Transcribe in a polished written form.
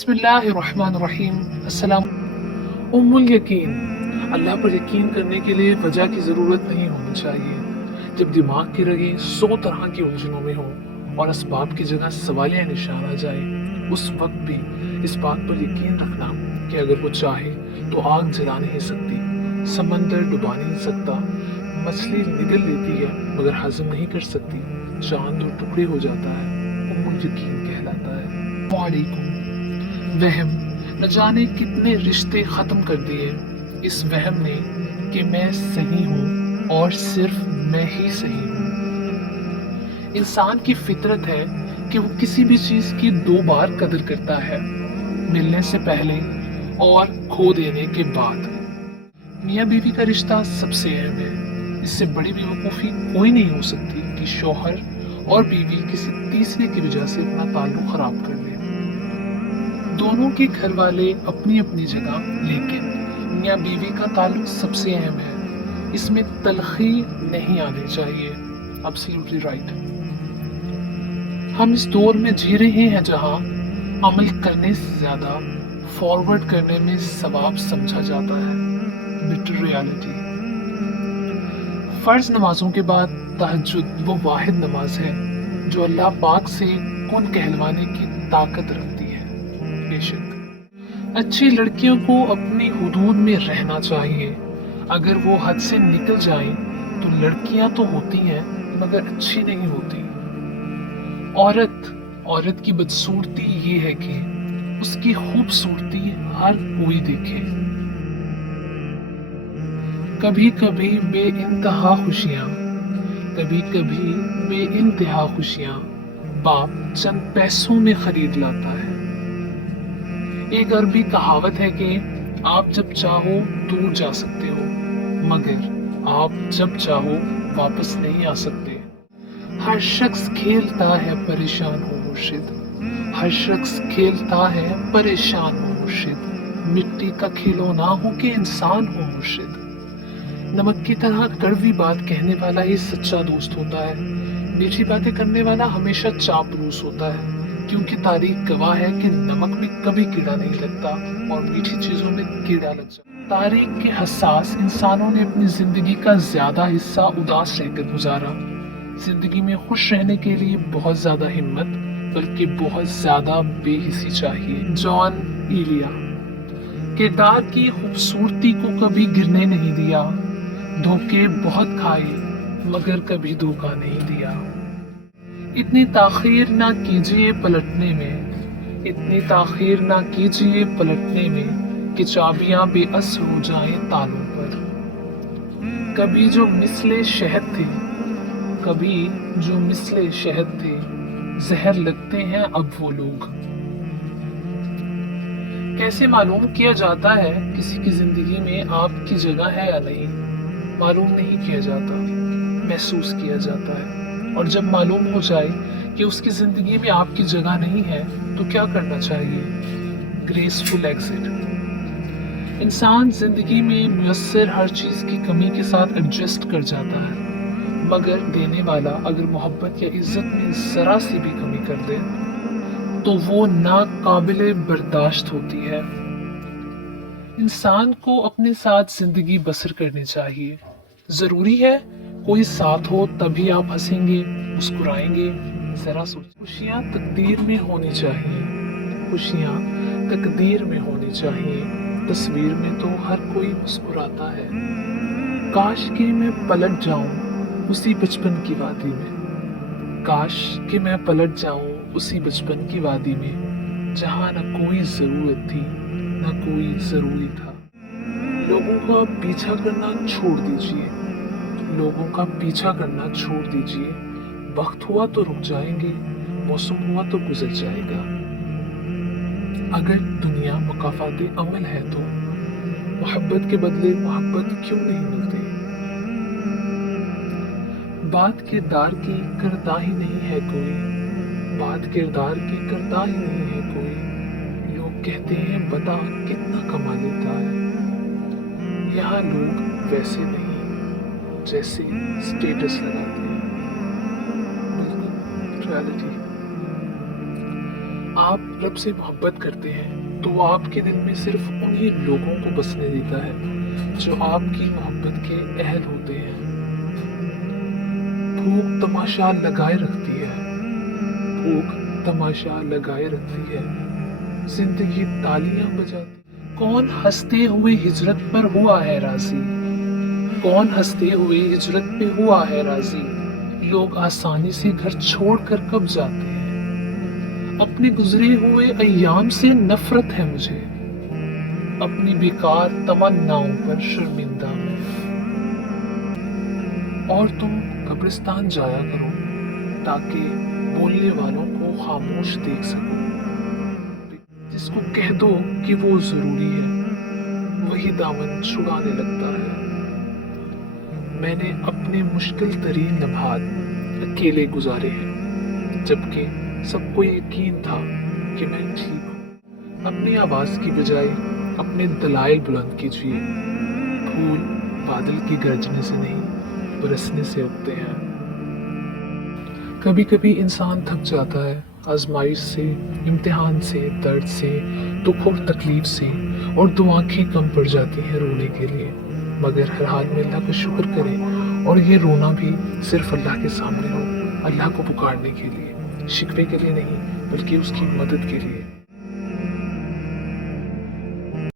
बिस्मिल्लाहिर्रहमानिर्रहीम। अस्सलाम। उम्मुल यकीन, अल्लाह पर यकीन करने के लिए वजह की ज़रूरत नहीं होनी चाहिए। जब दिमाग की रगें 100 तरह की उलझनों में हों और असबाब की जगह सवालिया निशान आ जाए, उस वक्त भी इस बात पर यकीन रखना कि अगर वो चाहे तो आग जला नहीं सकती, समंदर डुबा नहीं सकता, मछली निगल लेती है मगर हजम नहीं कर सकती, चांद दो टुकड़े हो जाता है, उम्मुल यकीन कहलाता है। वालेकुम। वहम न जाने कितने रिश्ते खत्म कर दिए इस वहम ने कि मैं सही हूँ और सिर्फ मैं ही सही हूँ। इंसान की फितरत है कि वो किसी भी चीज की 2 बार कदर करता है, मिलने से पहले और खो देने के बाद। मियाँ बीवी का रिश्ता सबसे अहम है। इससे बड़ी बेवकूफ़ी कोई नहीं हो सकती कि शौहर और बीवी किसी तीसरे की वजह से अपना ताल्लुक खराब कर ले। दोनों के घर वाले अपनी अपनी जगह, लेकिन मियाँ बीवी का ताल्लुक सबसे अहम है। इसमें तलखी नहीं आनी चाहिए। Absolutely right. हम इस दौर में जी रहे हैं जहां अमल करने से ज्यादा फॉरवर्ड करने में सवाब समझा जाता है। Bitter reality. फर्ज नमाजों के बाद तहज्जुद वो वाहिद नमाज है जो अल्लाह पाक से कुन कहलवाने की ताकत रखती है। बेशक अच्छी लड़कियों को अपनी हुदूद में रहना चाहिए। अगर वो हद से निकल जाएं तो लड़कियां तो होती हैं मगर अच्छी नहीं होती। औरत की बदसूरती ये है कि उसकी खूबसूरती हर कोई देखे। कभी कभी बेइंतहा खुशियां, कभी कभी बेइंतहा खुशियां बाप चंद पैसों में खरीद लाता है। एक अरबी कहावत है कि आप जब चाहो दूर जा सकते हो, मगर आप जब चाहो वापस नहीं आ सकते। हर शख्स खेलता है परेशान हो मुर्शिद, हर शख्स खेलता है परेशान हो मुर्शिद, मिट्टी का खिलौना हो के इंसान हो मुर्शिद। नमक की तरह कड़वी बात कहने वाला ही सच्चा दोस्त होता है। मीठी बातें करने वाला हमेशा चापलूस होता है, क्योंकि तारीख गवाह है कि नमक में कभी कीड़ा नहीं लगता और मीठी चीजों में कीड़ा लग जाता। तारीख के हसास इंसानों ने अपनी जिंदगी का ज्यादा हिस्सा उदास रहकर गुजारा। जिंदगी में खुश रहने के लिए बहुत ज्यादा हिम्मत बल्कि बहुत ज्यादा बेहिसी चाहिए। जॉन इलिया। किरदार की खूबसूरती को कभी गिरने नहीं दिया, धोखे बहुत खाए मगर कभी धोखा नहीं दिया। इतनी ताखीर ना कीजिए पलटने में, इतनी ताखीर ना कीजिए पलटने में कि चाबियां बेअस हो जाएं तालों पर। कभी जो मिसले शहद थे, कभी जो मिसले शहद थे, जहर लगते हैं अब वो लोग। कैसे मालूम किया जाता है किसी की जिंदगी में आपकी जगह है या नहीं? मालूम नहीं किया जाता, महसूस किया जाता है। और जब मालूम हो जाए कि उसकी जिंदगी में आपकी जगह नहीं है तो क्या करना चाहिए? Graceful exit. इंसान जिंदगी में मुयस्सर हर चीज की कमी के साथ एडजस्ट कर जाता है, मगर देने वाला अगर मोहब्बत या इज्जत में जरा सी भी कमी कर दे तो वो नाकाबिले बर्दाश्त होती है। इंसान को अपने साथ जिंदगी बसर करनी चाहिए। जरूरी है कोई साथ हो तभी आप हंसेंगे, मुस्कुराएंगे। जरा सोच। खुशियाँ तकदीर में होनी चाहिए, खुशियाँ तकदीर में होनी चाहिए। तस्वीर में तो हर कोई मुस्कुराता है। काश कि मैं पलट जाऊं उसी बचपन की वादी में, काश कि मैं पलट जाऊं उसी बचपन की वादी में, जहां न कोई जरूरत थी न कोई जरूरी था। लोगों का पीछा करना छोड़ दीजिए, लोगों का पीछा करना छोड़ दीजिए। वक्त हुआ तो रुक जाएंगे, मौसम हुआ तो गुजर जाएगा। अगर दुनिया मुकाफाते अमल है तो मोहब्बत के बदले मोहब्बत क्यों नहीं मिलती? बात किरदार की करता ही नहीं है कोई, बात किरदार की करता ही नहीं है कोई। लोग कहते हैं बता कितना कमा लेता है। यहाँ लोग वैसे नहीं जैसे स्टेटस लगाते हैं। बिल्कुल रियलिटी। آپ رب سے محبت کرتے ہیں تو وہ آپ کے دل میں صرف انہی لوگوں کو بسنے دیتا ہے جو آپ کی محبت کے اہل ہوتے ہیں۔ بھوک تماشا لگائے رکھتی ہے، بھوک تماشا لگائے رکھتی ہے، زندگی تالیاں بجاتی۔ کون ہنستے ہوئے ہجرت پر ہوا ہے راضی، کون ہنستے ہوئے ہجرت پہ ہوا ہے راضی، لوگ آسانی سے گھر چھوڑ کر کب جاتے ہیں۔ اپنے گزرے ہوئے ایام سے نفرت ہے مجھے، اپنی بیکار تمناؤں پر شرمندہ میں۔ اور تم قبرستان جایا کرو تاکہ بولنے والوں کو خاموش دیکھ سکو، جس کو کہہ دو کہ وہ ضروری ہے وہی دامن چھڑانے لگتا ہے۔ میں نے اپنے مشکل ترین لمحات اکیلے گزارے ہیں، جبکہ سب کو یقین تھا کہ میں ٹھیک ہوں۔ اپنی آواز کی بجائے اپنے دلائل بلند کیجیے، پھول بادل کی گرجنے سے نہیں برسنے سے اگتے ہیں۔ کبھی کبھی انسان تھک جاتا ہے، آزمائش سے، امتحان سے، درد سے، دکھ اور تکلیف سے، اور دو آنکھیں کم پڑ جاتی ہیں رونے کے لیے، مگر ہر حال میں اللہ کا شکر کرے، اور یہ رونا بھی صرف اللہ کے سامنے ہو، اللہ کو پکارنے کے لیے، شکوے کے لیے نہیں بلکہ اس کی مدد کے لیے۔